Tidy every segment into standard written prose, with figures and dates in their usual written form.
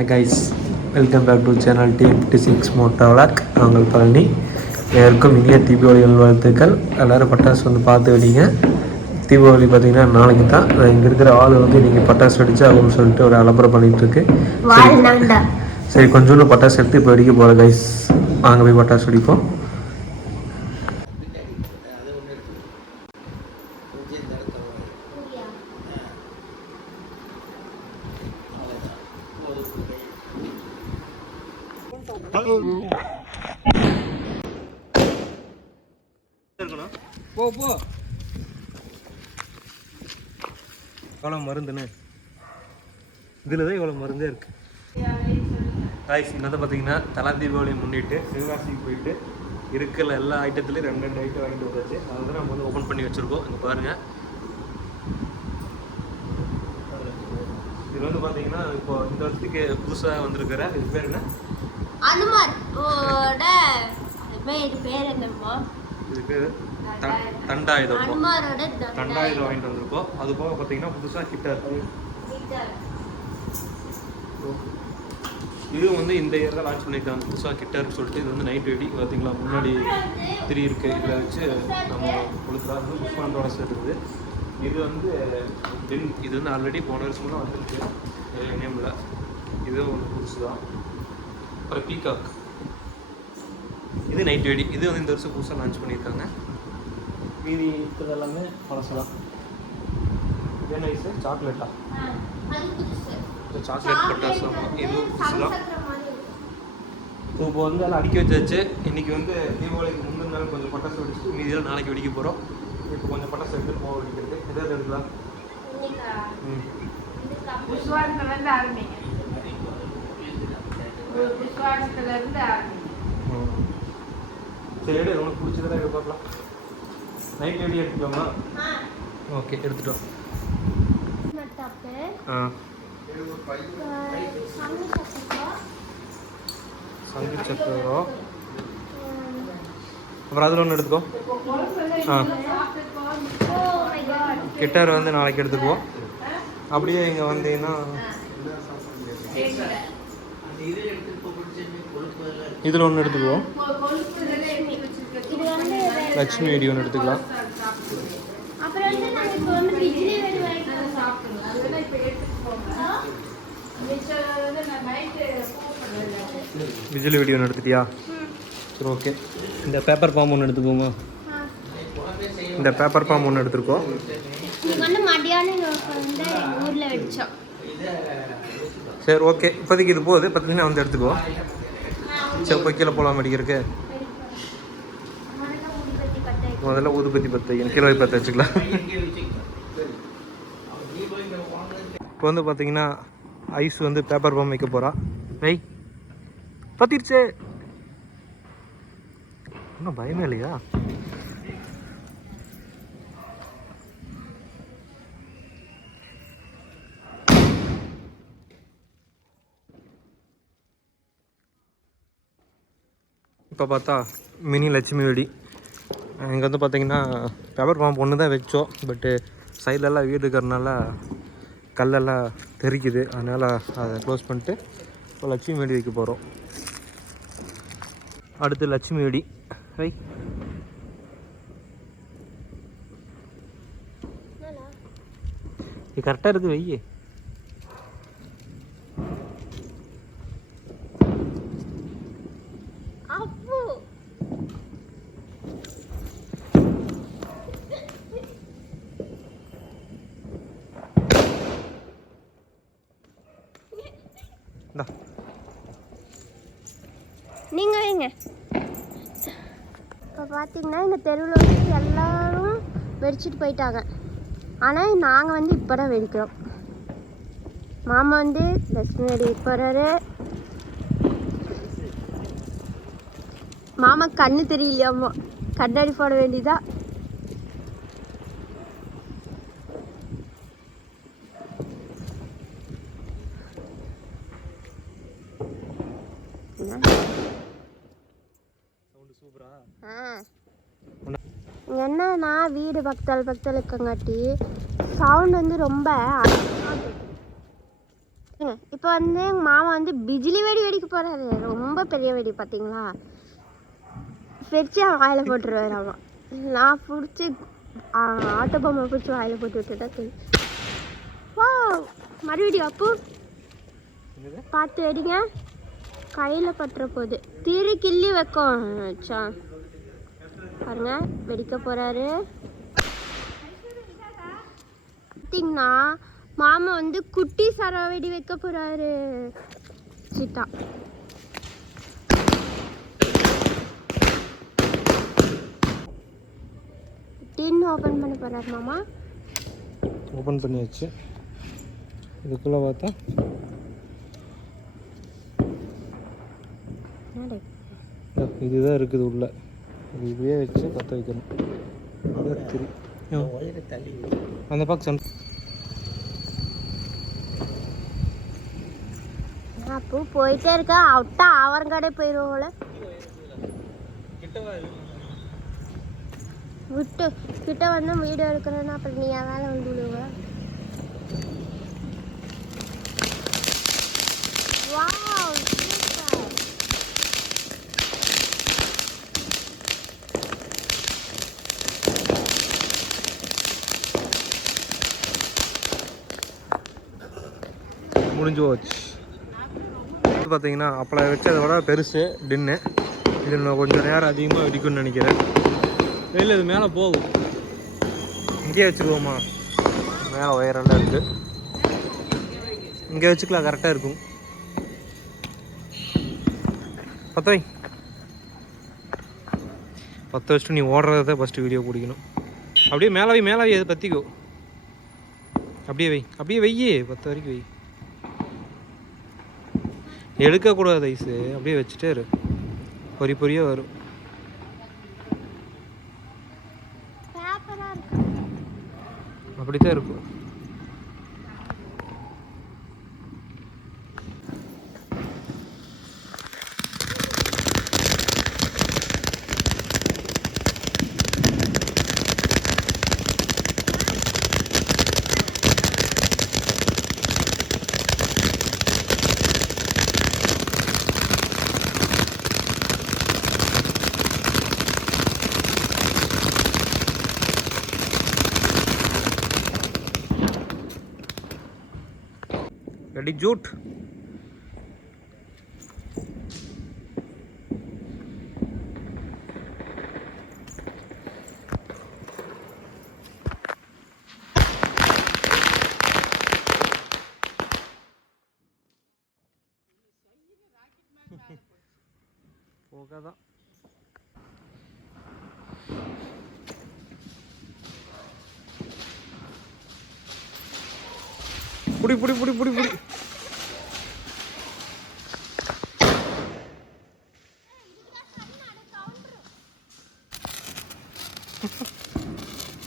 Hi guys, welcome back to channel T56 Motor Vlog. நாங்கள் பழனி. எல்லாருக்கும் இனிய தீபாவளி நல்வாழ்த்துக்கள். எல்லோரும் பட்டாசு வந்து பார்த்து வெடிங்க. தீபாவளி பார்த்திங்கன்னா நாளைக்கு தான். இங்கே இருக்கிற ஆள் வந்து இன்றைக்கி பட்டாசு வெடிச்சு ஆகும்னு சொல்லிட்டு ஒரு அலப்பறை பண்ணிகிட்ருக்கு. சரி கொஞ்சோண்டு பட்டாசு எடுத்து இப்போ வெடிக்க போகிறேன் கைஸ். வாங்க போய் பட்டாசு வெடிப்போம். போ எவ்வளோ மருந்துன்னு இதில் தான் இவ்வளோ மருந்தே இருக்குது. காய்ஸ் என்னதை பார்த்தீங்கன்னா தலா தீபாவளி முன்னிட்டு சிவகாசிக்கு போயிட்டு இருக்கிற எல்லா ஐட்டத்துலேயும் ரெண்டு ஐட்டம் வாங்கிட்டு வந்தாச்சு. அதை தான் நம்ம வந்து ஓப்பன் பண்ணி வச்சுருக்கோம். இங்கே பாருங்கள், இது வந்து பார்த்தீங்கன்னா இப்போ இந்த வருஷத்துக்கு புதுசாக வந்திருக்கிற இது பேர் என்ன? இது பேர் தண்டாயுதம். தண்டாயுதம் வாங்கிட்டு வந்திருக்கோம். அது போக பார்த்தீங்கன்னா புதுசாக ஹிட்டர். இது வந்து இந்த இயர் தான் லான்ச் பண்ணியிருக்காங்க புதுசாக கிட்டர்னு சொல்லிட்டு. இது வந்து நைட் வெடி பார்த்தீங்களா, முன்னாடி 3 இருக்குது. இதில் வச்சு நம்ம கொடுக்கலாம். வந்து புஷ்பாண்டோட சேர்த்துருது. இது வந்து இது வந்து ஆல்ரெடி போன வருஷம் தான் வந்துருக்கு நேமில். இதுவும் ஒன்று புதுசு தான். அப்புறம் பீகாக், இது நைட் வெடி. இது வந்து இந்த வருஷம் புதுசாக லான்ச் பண்ணியிருக்காங்க. மீதி இருக்கிறது எல்லாமே பழசலாம். ஏன் ஐஸு சாக்லேட்டா? சாக்லேட் பட்டாசு. இதுவும் புதுசு தான். இப்போ வந்து எல்லாம் அடுக்கி வச்சாச்சு. இன்றைக்கி வந்து தீபாவளிக்கு முந்தின நாள் கொஞ்சம் பட்டாசு வெடிச்சு மீதியெல்லாம் நாளைக்கு வெடிக்க போகிறோம். இப்போ கொஞ்சம் பட்டாசு எடுத்துகிட்டு போக வெடிக்கிறது. எதாவது எடுக்கலாம். சரி எடு, உனக்கு பிடிச்சதெல்லாம் எடுத்து பார்க்கலாம். நைட் வெடி எடுத்துக்கோமா? ஓகே எடுத்துட்டோம். சங்கு சக்கரம். அப்புறம் அதில் ஒன்று எடுத்துக்கோ. கிட்டார் வந்து நாளைக்கு எடுத்துக்குவோம். அப்படியே இங்கே வந்தீங்கன்னா இதில் ஒன்று எடுத்துக்குவோம். லட்சுமி வெடி ஒன்று எடுத்துக்கலாம். விஜிலி வெடி ஒன்று எடுத்துட்டியா? சரி ஓகே. இந்த பேப்பர் பாம் ஒன்று எடுத்துக்கோமா? இந்த பேப்பர் பாம் ஒன்று எடுத்துருக்கோம். சரி ஓகே. இப்போதைக்கு இது போகுது. பார்த்தீங்கன்னா வந்து எடுத்துக்குவோம். சரி இப்போ கீழே போகலாம் அடிக்கிறதுக்கு. முதல்ல ஊதுபத்தி பற்ற கீழே பற்ற வச்சுக்கலாம். இப்போ வந்து பார்த்தீங்கன்னா ஐஸ் வந்து பேப்பர் பாம் வைக்க போகிறா. வை பத்திருச்சே. இன்னும் பயமே இல்லையா? இப்போ பார்த்தா மினி லட்சுமி வெடி. இங்கே வந்து பார்த்தீங்கன்னா பேப்பர் பாம்பு ஒன்று தான் வச்சோம். பட்டு சைட்லெல்லாம் வீடு இருக்கிறதுனால கல்லெல்லாம் தெரிக்குது. அதனால் அதை க்ளோஸ் பண்ணிட்டு இப்போ லட்சுமி வெடி வைக்க போகிறோம். அடுத்து லட்சுமி வெடி வை. இது கரெக்டாக இருக்குது வை. நீங்கள் வைங்க. இப்போ பார்த்தீங்கன்னா இந்த தெருவில் வந்து எல்லோரும் வெடிச்சிட்டு போயிட்டாங்க. ஆனால் நாங்கள் வந்து இப்போ தான் வெடிக்கிறோம். மாமா வந்து லட்சுமி வெடி போகிறாரு. மாமா கண்ணு தெரியலையாம்மா, கண்ணாடி போட வேண்டியதா. என்னன்னா வீடு பக்கத்தில் இருக்கங்காட்டி சவுண்ட் வந்து ரொம்ப இப்போ வந்து எங்கள் மாமா வந்து பிஜிலி வெடி வெடிக்க போகிறாரு. ரொம்ப பெரிய வெடி பார்த்தீங்களா, பிரித்து வாயில் போட்டுருவாரு. ஆமாம், நான் பிடிச்சி ஆட்டோ பொம்மை பிடிச்சி வாயில் போட்டு விட்டுட்டா தெரியும். வா மறுபடியும் அப்பு பார்த்து வெடிங்க, கையில் பட்டுற போகுது. திரு கிள்ளி வைக்கும் வச்சா பாருங்க, வெடிக்க போகிறாரு. பார்த்தீங்கன்னா மாமா வந்து குட்டி சரா வெடி வைக்க போகிறாரு. சீட்டா டின் ஓப்பன் பண்ண போகிறார் மாமா. ஓப்பன் பண்ணியாச்சு. இதுக்குள்ளே பார்த்தா இதுதான் இருக்குது உள்ள. இது இப்படியே வச்சு பற்ற வைக்கணும். அந்த பக்கம் அப்போ போயிட்டே இருக்கா, அவுட்டா ஆவரங்காடே போயிடுவோம்ல. விட்டு கிட்ட வந்து வீடியோ எடுக்கிறேன்னா அப்புறம் நீ வேலை வந்து விடுவ. Wow super. முடிஞ்சு போச்சு. பார்த்தீங்கன்னா அப்பளை வச்சதை விட பெருசு டின்னு. இது இன்னும் கொஞ்சம் நேரம் அதிகமாக வெடிக்கும்னு நினைக்கிறேன். வெளியில் இது மேலே போகும். இங்கேயே வச்சுருவோமா, மேலே ஒயரெல்லாம் இருக்குது, இங்கே வச்சுக்கலாம், கரெக்டாக இருக்கும். பற்ற வச்சுட்டு நீ ஓடுறத ஃபஸ்ட்டு வீடியோ பிடிக்கணும். அப்படியே மேலே வை அது பற்றிக்கோ. அப்படியே வெய்யே 10 வரைக்கும் வை. எடுக்கக்கூடாது ஐஸு, அப்படியே வச்சுட்டே இரு, பொறியாக வரும். அப்படித்தான் இருக்கும். ரெடி ஜூட். போகாதான். புடி புடி புடி புடி புடி.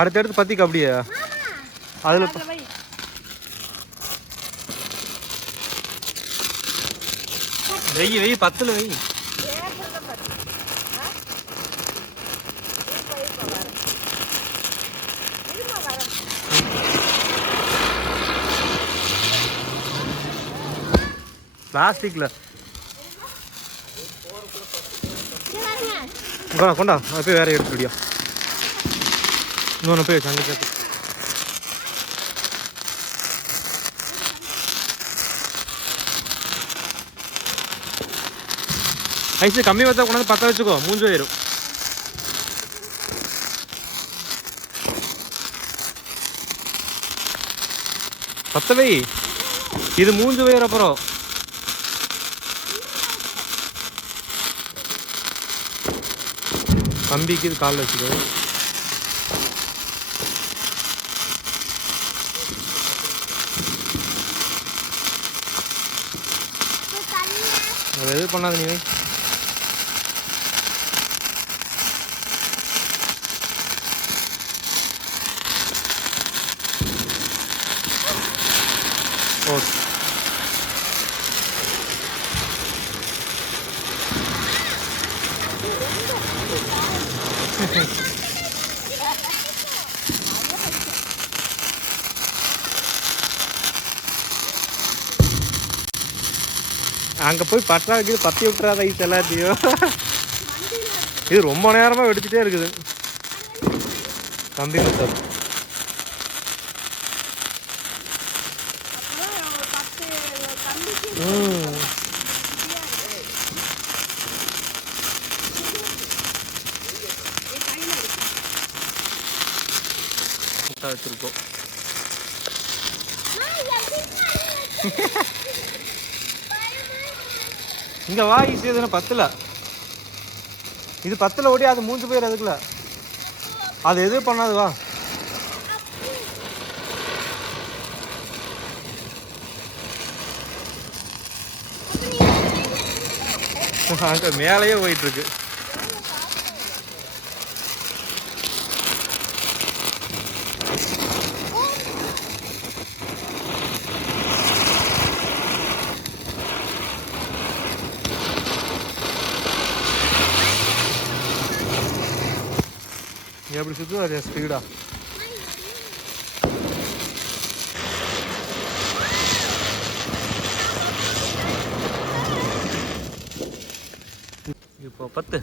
அடுத்தடுத்து பத்திக்க அப்படியே அதில் வெய் 10 வை. பிளாஸ்டிக்ல கொண்டா போய் வேற எடுத்துடியா. இன்னொன்று போய் அங்கே கேட்டு ஐஸு கம்மி வச்சா கொண்டாந்து பற்ற வச்சுக்கோ, மூஞ்சி போயிடும். பத்தவை இது மூஞ்சி போயிடும். அப்புறம் கம்பிக்கு இது காலில் வச்சுக்கோ. அது எது பண்ணாது நீ. ஓகே அங்கே போய் பற்றா வைக்கிறது பற்றி விட்டுறாத ஐஸ் எல்லாத்தையும். இது ரொம்ப நேரமாக வெடிச்சிட்டே இருக்குது கம்பி மெத்தட். வச்சிருக்கோம். இங்க வா ஈஸி எதுனா பத்தல. இது பத்தல ஓடி அது மூஞ்சி போயிரு அதுக்குள்ள. அது எது பண்ணாது வா. அங்க மேலேயே போயிட்டு இருக்கு. எப்படி சுத்து அது ஸ்பீடா. இப்போ 10.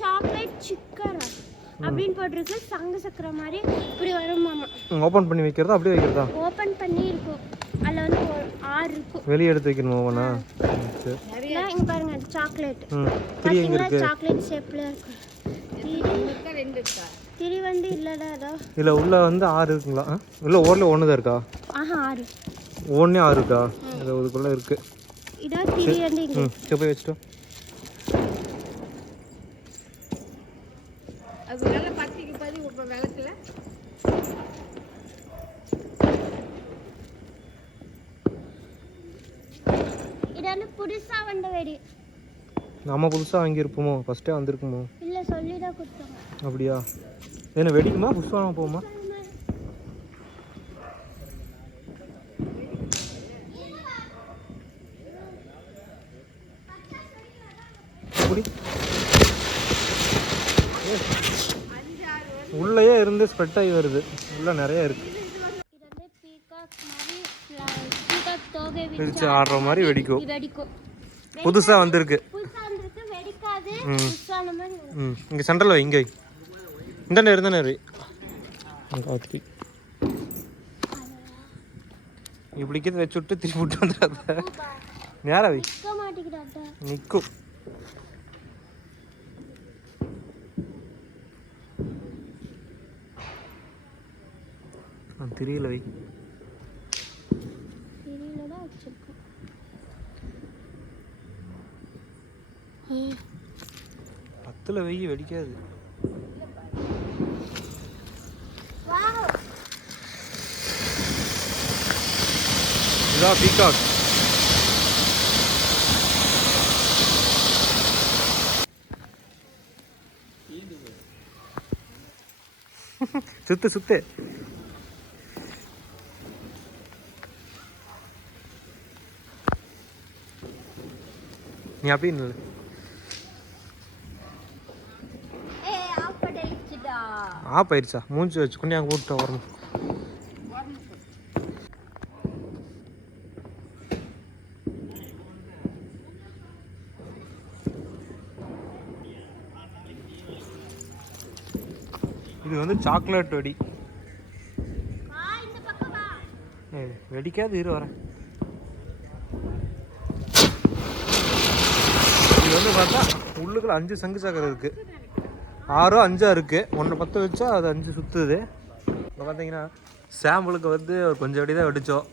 சாக்லேட் சிக்கன் அப்படின்னு போட்டிருக்கு. சங்கு சக்கரை மாதிரி இப்படி வரும் மாமா. ஓபன் பண்ணி வைக்கிறதா அப்படியே வைக்கிறதா? ஓபன் பண்ணி இருக்கும். அதுல வந்து 6 இருக்கும். வெளியே எடுத்து வைக்கணுமா ஓவனா? சரி. இங்க பாருங்க சாக்லேட். திரி எங்க இருக்கு? சாக்லேட் ஷேப்ல இருக்கு. திரி 2 இருக்கா? திரி வந்து இல்லடா அதோ. இல்ல உள்ள வந்து 6 இருக்குங்களா? இல்ல ஓர்ல 1 தான் இருக்கா? ஆஹா 6. ஒண்ணே 6 இருக்கா? அது அதுக்குள்ள இருக்கு. இதா திரி வந்து இங்க. சரி போய் வெச்சிட்டோம். அது நல்ல பத்திக்கு பதி இப்ப விளக்கல. இதெல்லாம் புதுசா வந்த வெடி. நாம புதுசா வாங்கி இருப்போமோ? ஃபர்ஸ்டே வந்திருக்குமோ? இல்ல சொல்லி தான் கொடுத்தாங்க. அப்படியா? என்ன வெடிக்குமா புதுசா வாங்க போமா? அப்படி உள்ளேயே இருந்து ஸ்ப்ரெட் ஆகி வருது. உள்ள நிறைய இருக்கு. பிரிச்சு ஆடுற மாதிரி வெடிக்கும். புதுசா வந்திருக்கு. இங்க சென்டர்ல வை. இங்க வை. இந்த நேரம் இருந்தா நேரம் இப்படிக்கிறது வச்சு விட்டு திருப்பி விட்டு வந்துடாத. நேரம் வை. நிற்கும். தெரியல வை. பத்துல வை வெடிக்காது. இதான் பீகாக். சுத்து சுத்து. நீ அப்படியே நில்லு. ஆப் ஆயிடுச்சா? மூஞ்சி வச்சு கொண்டு அங்கே போட்டு வரணும். இது வந்து சாக்லேட் வெடி. வெடிக்காது இரு வரேன். இது வந்து பார்த்தா உள்ளுக்குள்ள 5 சங்கு சக்கரை இருக்கு. 6 5 இருக்கு. ஒன்று பற்ற வச்சா அது 5 சுற்றுது. இப்போ பார்த்தீங்கன்னா சாம்பிளுக்கு வந்து ஒரு கொஞ்சம் வெடி தான் வெடித்தோம்.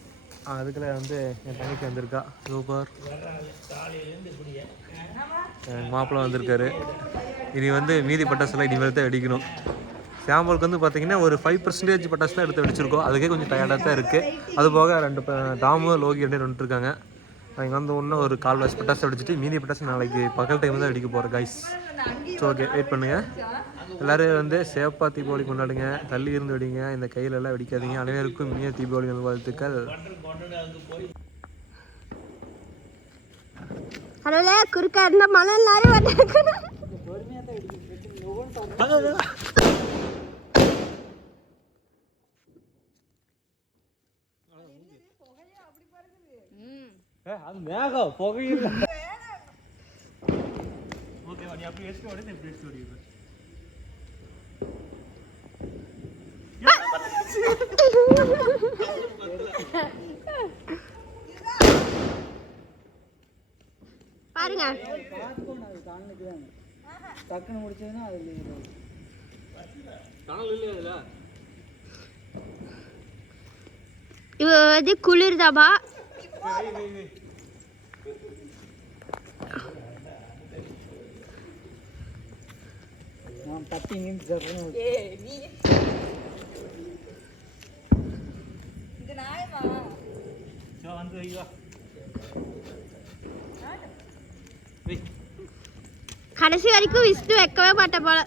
அதுக்குள்ள வந்து என் தங்கச்சி வந்திருக்கா. சூப்பர். மாப்பிள்ளை வந்திருக்காரு. இனி வந்து மீதி பட்டாசுலாம் இனிமேல் தான் வெடிக்கணும். சாம்பலுக்கு வந்து பார்த்தீங்கன்னா ஒரு 5% பட்டாசு தான் எடுத்து வெடிச்சிருக்கோம். அதுக்கே கொஞ்சம் டயர்டாக தான் இருக்குது. அது போக 2 தாமு லோகி 2 இருக்காங்க. இங்கே வந்து இன்னும் ஒரு 1/4 பட்டாசு வெடிச்சிட்டு மீதி பட்டாசு நாளைக்கு பகல் டைம் தான் வெடிக்க போகிறேன் கைஸ். ஸோ ஓகே, வெயிட் பண்ணுங்கள். எல்லோரும் வந்து சேஃபாக தீபாவளி கொண்டாடுங்க. தள்ளி இருந்து வெடிங்க. இந்த கையிலெல்லாம் வெடிக்காதீங்க. அனைவருக்கும் இனிய தீபாவளி நல்வாழ்த்துக்கள். கடவுளே, குறுக்கா இருந்த மழை எல்லாரும் வந்து அது மேகம் புகையில. ஓகே, நீ அப்படி எடுத்து ஓடி, இப்படி எடுத்து ஓடி. பாருங்க, டக்குன்னு முடிச்சதுன்னா அது கனல் இல்லையா இதுல? இவ வந்து குளிர்தாபா. நான் 10 நிமிஷம் கடைசி வரைக்கும் விஷ்ணு வைக்கவே மாட்டேன் போல.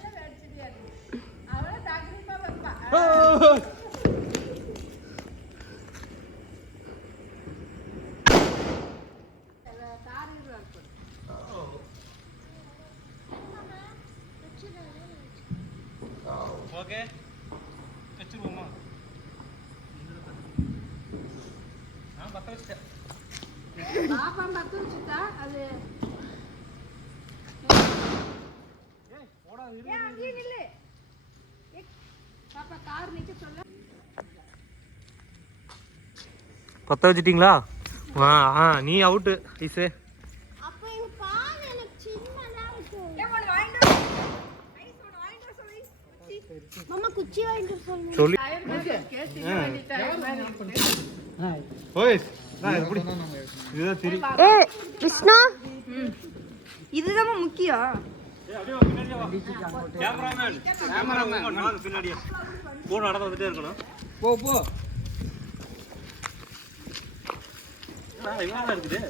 ஓகே, வச்சிருவோமா? நான் பத்த வச்சிட்டேன். பாப்பா பத்து வச்சுட்டா அது பாப்பா கார் நிக்க சொல்ல. பத்த வச்சிட்டீங்களா? நீ அவுட்டு ஐசே. அப்ப இந்த பால் எனக்கு சின்னதா இருக்கு. மாமா குச்சி வாங்கிட்டு சொல்லுங்க. சொல்லி ஓய், நான் எப்படி இதுதான் திரி. ஏய் விஷ்ணு, இதுதான் முக்கியம். கேமராமேன் பின்னாடியே போன் நடந்து வந்துட்டே இருக்கணும். போ போ. இவ்வளோ இருக்குது.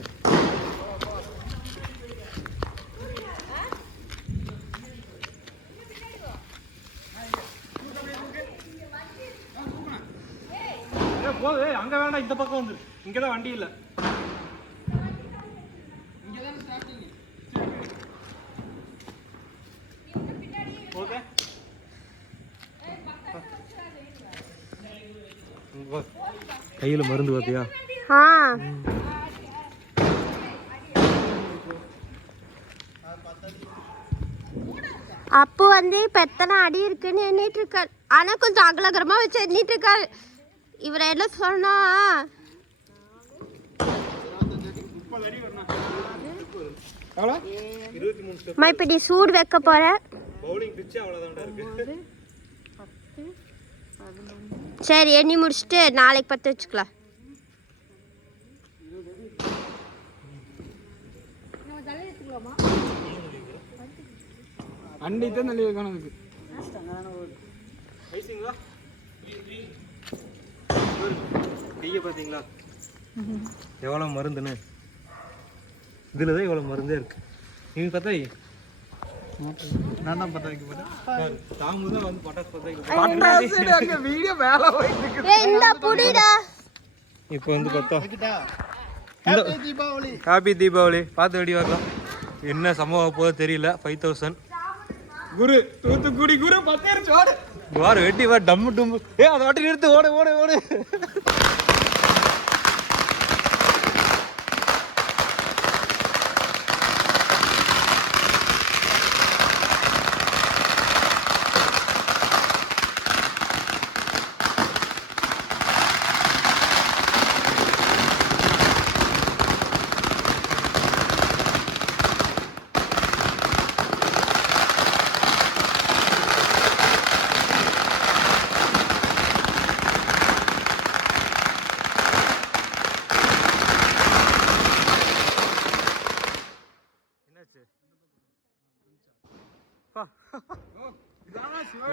போது அங்க வேண்டாம், இந்த பக்கம் வந்து இங்கதான் வண்டி இல்லை. ஓகே, கையில மருந்து பார்த்தியா? அப்போ வந்து இப்ப எத்தனை அடி இருக்குன்னு எண்ணிட்டு இருக்காரு. ஆனா கொஞ்சம் அகலகரமா வச்சு எண்ணிட்டு இருக்காரு. இவரை என்ன சொன்னா, இப்ப நீ சூடு வைக்க போற. சரி, எண்ணி முடிச்சுட்டு நாளைக்கு பத்து வச்சுக்கலாம். அன்னைக்கு நல்ல வைக்கணும். கையை பார்த்தீங்களா எவ்வளோ மருந்துன்னு? இதில் தான் இவ்வளோ மருந்தே இருக்கு. நீங்கள் பார்த்தா நான் தான் பத்த வைக்க போறேன். தாமு தான் வந்து பட்டாசு பத்த வைக்க வீடியோ மேல போயிட்டு ஏய் இந்த புடிடா. இப்போ வந்து பார்த்தா ஹேப்பி தீபாவளி. ஹாப்பி தீபாவளி. பார்த்து வெடி வரலாம். என்ன சம்பவம் போதோ தெரியல. 5000 குரு தூத்துக்குடி குரு 10 ஓடு. வார வெட்டி வா டம்மு டும்மு. அதை வாட்டி நிறுத்து. ஓடு ஓடு ஓடு.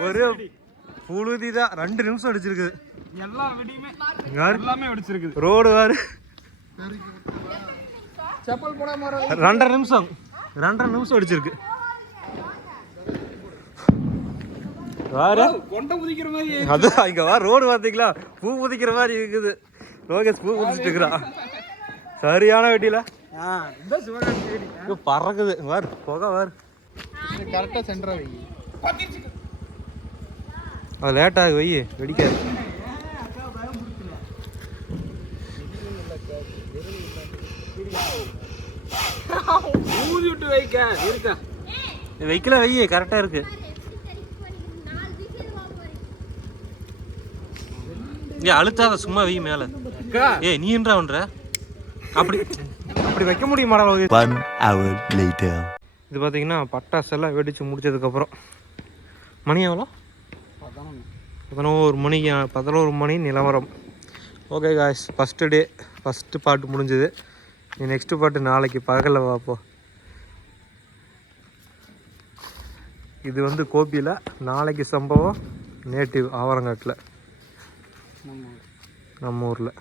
ஒரு புழுதி தான் 2 நிமிஷம் அடிச்சிருக்குது. எல்லா வெடியுமே எல்லாமே வெடிச்சிருக்குது. ரோடு வாரு செப்பல் போட மாறோம். 2.5 நிமிஷம் அடிச்சிருக்கு. வேற கொண்ட புதிக்கிற மாதிரி அதான் இங்க வா ரோடு பாத்தீங்களா, பூ புதிக்கிற மாதிரி இருக்குது. லோகேஷ் பூ புதிச்சிட்டு இருக்கிறான். சரியான வெட்டியில இந்த சிவகாசி வெடி பறக்குது. வார் புகை வார். கரெக்டா சென்டரா வை. அது லேட்டாக வை வெடிக்காது. ஊதி விட்டு வைக்க இருக்கா வைக்கல வை கரெக்டா இருக்கு. ஏ அழுத்தாத சும்மா வை மேல. ஏ நீ என்ன பண்ற? அப்படி அப்படி வைக்க முடியுமாடா? 1 hour later. இது பார்த்தீங்கன்னா பட்டாசு எல்லாம் வெடிச்சு முடிச்சதுக்கப்புறம் மணி எவ்வளோ? 11 மணி நிலவரம். Okay guys, first day first பாட்டு முடிஞ்சுது. நெக்ஸ்ட்டு பாட்டு நாளைக்கு பகலில் பார்ப்போம். இது வந்து கோபியில், நாளைக்கு சம்பவம் நேட்டிவ் ஆவரங்காட்டில் நம்ம ஊரில்.